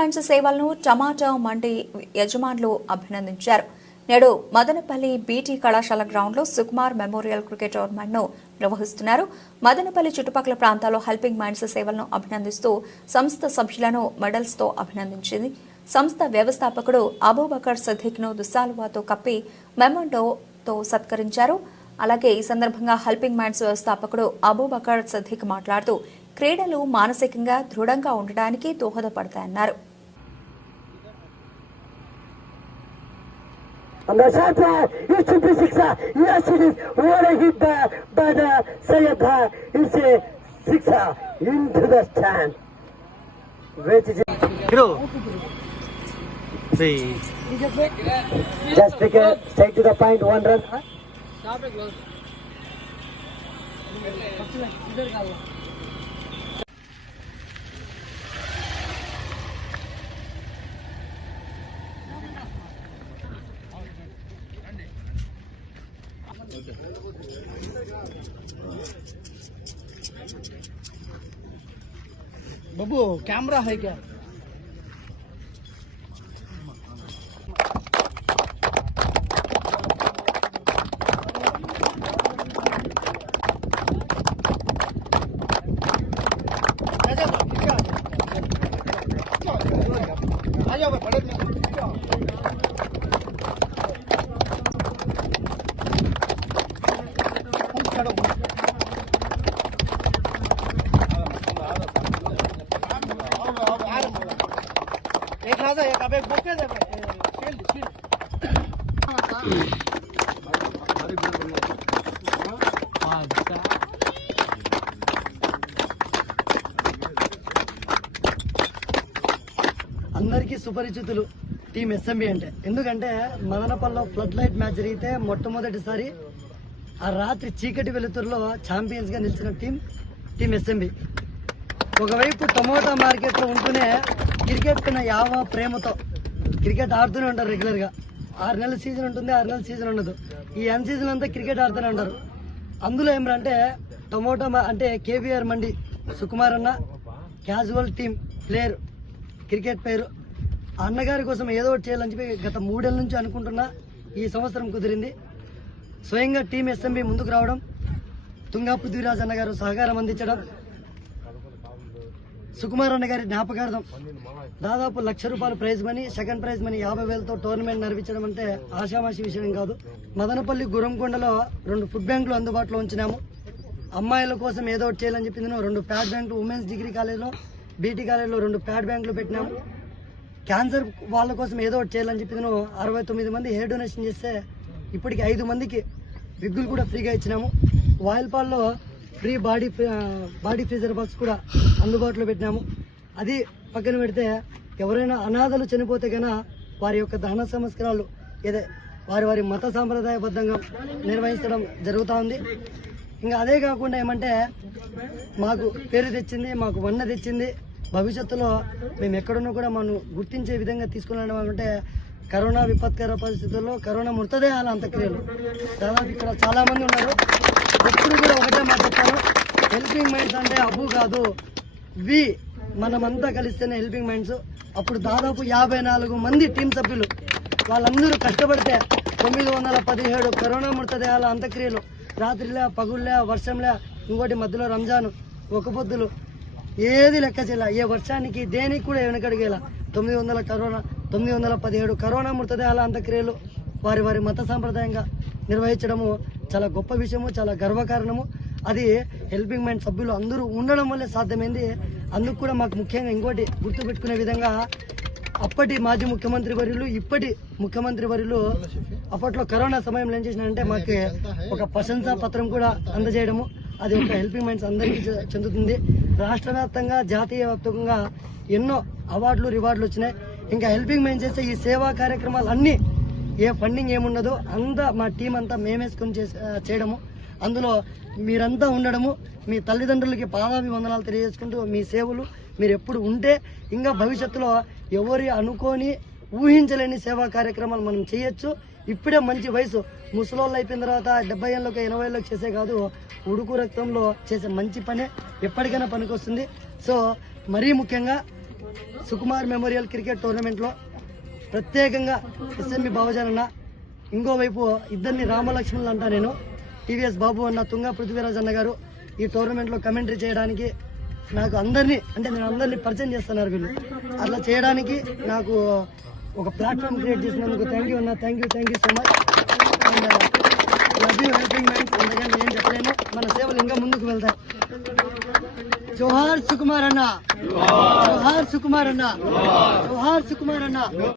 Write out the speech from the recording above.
Minds సేవలను టమాటా మండి యజమానులు అభినందించారు. నేడు మదనపల్లి బీటీ కళాశాల గ్రౌండ్లో సుకుమార్ మెమోరియల్ క్రికెట్ టోర్నమెంట్ను నిర్వహిస్తున్నారు. మదనపల్లి చుట్టుపక్కల ప్రాంతాల్లో హెల్పింగ్ మైండ్స్ సేవలను అభినందిస్తూ సంస్థ సభ్యులను మెడల్స్తో అభినందించింది. సంస్థ వ్యవస్థాపకుడు అబూబకర్ సిద్దిక్ను దుస్సాలువాతో కప్పి మెమోంటోతో సత్కరించారు. అలాగే ఈ సందర్భంగా హెల్పింగ్ మైండ్స్ వ్యవస్థాపకుడు అబూబకర్ సిద్దిక్ మాట్లాడుతూ క్రీడలు మానసికంగా దృఢంగా ఉండడానికి దోహదపడతాయన్నారు. Just take a straight to the point, 1 run. Babu camera है क्या? एक राजा एक अब एक बोके दे शील्ड शील्ड అందరికీ సుపరిచితులు టీం ఎస్ఎంబి అంటే. ఎందుకంటే మదనపల్లిలో ఫ్లడ్ లైట్ మ్యాచ్ జరిగితే మొట్టమొదటిసారి ఆ రాత్రి చీకటి వెలుతురులో ఛాంపియన్స్ గా నిలిచిన టీం ఎస్ఎంబి. ఒకవైపు టమోటా మార్కెట్ లో ఉంటూనే క్రికెట్ పైన యావ ప్రేమతో క్రికెట్ ఆడుతూనే ఉంటారు రెగ్యులర్ గా. 6 నెలల సీజన్ ఉంటుంది, 6 నెలల సీజన్ ఉండదు. ఈ అన్ సీజన్ అంతా క్రికెట్ ఆడుతూనే ఉంటారు. అందులో ఏమంటే టమోటా అంటే కేవీఆర్ మండి సుకుమార్ అన్న casual team player, cricket player. అన్నగారి కోసం ఏదో ఒకటి చేయాలని చెప్పి గత 3 ఏళ్ల నుంచి అనుకుంటున్నా. ఈ సంవత్సరం కుదిరింది. స్వయంగా టీం ఎస్ఎంబి ముందుకు రావడం, తుంగా పృథ్వీరాజ్ అన్న గారు సహకారం అందించడం, సుకుమార్ అన్న గారి జ్ఞాపకార్థం దాదాపు ₹1,00,000 prize money, second prize money 50,000తో టోర్నమెంట్ నిర్వహించడం అంటే ఆషామాషి విషయం కాదు. మదనపల్లి గురంకొండలో 2 ఫుడ్ బ్యాంకులు అందుబాటులో ఉంచినాము. అమ్మాయిల కోసం ఏదో ఒకటి చేయాలని చెప్పి 2 ప్యాడ్ బ్యాంకులు ఉమెన్స్ డిగ్రీ కాలేజ్లో, బీటీ కాలేజ్లో 2 ప్యాడ్ బ్యాంకులు పెట్టినాము. క్యాన్సర్ వాళ్ళ కోసం ఏదో ఒకటి చేయాలని చెప్పి 69 మంది హెయిర్ డొనేషన్ చేస్తే ఇప్పటికి 5 మందికి విగ్గులు కూడా ఫ్రీగా ఇచ్చినాము. వాయిల్పాల్లో ఫ్రీ బాడీ ఫ్రీజర్ బాక్స్ కూడా అందుబాటులో పెట్టినాము. అది పక్కన పెడితే ఎవరైనా అనాథలు చనిపోతే కన్నా వారి యొక్క దహన సంస్కారాలు వారి మత సాంప్రదాయబద్ధంగా నిర్వహించడం జరుగుతూ ఉంది. ఇంకా అదే కాకుండా ఏమంటే మాకు పేరు తెచ్చింది, మాకు వన్న తెచ్చింది. భవిష్యత్తులో మేము ఎక్కడున్నా కూడా మనం గుర్తించే విధంగా తీసుకున్నాం. అంటే కరోనా విపత్కర పరిస్థితుల్లో కరోనా మృతదేహాల అంత్యక్రియలు దాదాపు ఇక్కడ చాలా మంది ఉన్నారు. ఎప్పుడు కూడా ఒకటే మాట చెప్తాను, హెల్పింగ్ మైండ్స్ అంటే అబ్బు కాదు, మనమంతా కలిస్తేనే హెల్పింగ్ మైండ్స్. అప్పుడు దాదాపు 54 మంది టీం సభ్యులు వాళ్ళందరూ కష్టపడితే 917 కరోనా మృతదేహాల అంత్యక్రియలు, రాత్రిలే పగుళ్ళే వర్షంలే, ఇంకోటి మధ్యలో రంజాన్, ఒక పొద్దులు, ఏది లెక్క చేయాల. ఏ వర్షానికి దేనికి కూడా వెనకడిగేలా 917 కరోనా మృతదేహాల అంత్యక్రియలు వారి మత సాంప్రదాయంగా నిర్వహించడము చాలా గొప్ప విషయము, చాలా గర్వకారణము. అది హెల్పింగ్ మైండ్ సభ్యులు అందరూ ఉండడం వల్లే సాధ్యమైంది. అందుకు కూడా మాకు ముఖ్యంగా ఇంకోటి గుర్తుపెట్టుకునే విధంగా అప్పటి మాజీ ముఖ్యమంత్రి వర్యులు, ఇప్పటి ముఖ్యమంత్రి వర్యులు అప్పట్లో కరోనా సమయంలో ఏం చేసినారంటే మాకు ఒక ప్రశంసా పత్రం కూడా అందజేయడము. అది ఒక హెల్పింగ్ మైండ్స్ అందరికీ చెందుతుంది. రాష్ట్ర వ్యాప్తంగా, జాతీయ వ్యాప్తంగా ఎన్నో అవార్డులు, రివార్డులు వచ్చినాయి. ఇంకా హెల్పింగ్ మైండ్స్ చేసే ఈ సేవా కార్యక్రమాలు అన్నీ ఏ ఫండింగ్ ఏముండదు, అంతా మా టీం అంతా మేమేసుకొని చేయడము. అందులో మీరంతా ఉండడము, మీ తల్లిదండ్రులకి పాదాభివందనాలు తెలియజేసుకుంటూ మీ సేవలు మీరు ఎప్పుడు ఉంటే ఇంకా భవిష్యత్తులో ఎవరి అనుకోని ఊహించలేని సేవా కార్యక్రమాలు మనం చేయొచ్చు. ఇప్పుడే మంచి వయసు, ముసలోళ్ళు అయిపోయిన తర్వాత 70 ఏళ్ళకి 80 ఏళ్ళకి చేసే కాదు, ఉడుకు రక్తంలో చేసే మంచి పనే ఎప్పటికైనా పనికొస్తుంది. సో మరీ ముఖ్యంగా సుకుమార్ మెమోరియల్ క్రికెట్ టోర్నమెంట్లో ప్రత్యేకంగా ఎస్ఎంబి బాబుజాన్ అన్న, ఇంకోవైపు ఇద్దరిని రామలక్ష్మణులు అంటా నేను, టీవీఎస్ బాబు అన్న, తుంగా పృథ్వీరాజ్ అన్న గారు ఈ టోర్నమెంట్లో కమెంటరీ చేయడానికి నాకు నేను అందరినీ పరిచయం చేస్తున్నారు వీళ్ళు. అట్లా చేయడానికి నాకు ఒక ప్లాట్ఫామ్ క్రియేట్ చేసినందుకు థ్యాంక్ యూ అన్న, thank you so much. And love you helping mans. అందుకని నేను చెప్పలేను, మన సేవలు ఇంకా ముందుకు వెళ్తాయి. జోహార్ సుకుమార్ అన్న, జోహార్ సుకుమార్ అన్న, జోహార్ సుకుమార్ అన్న.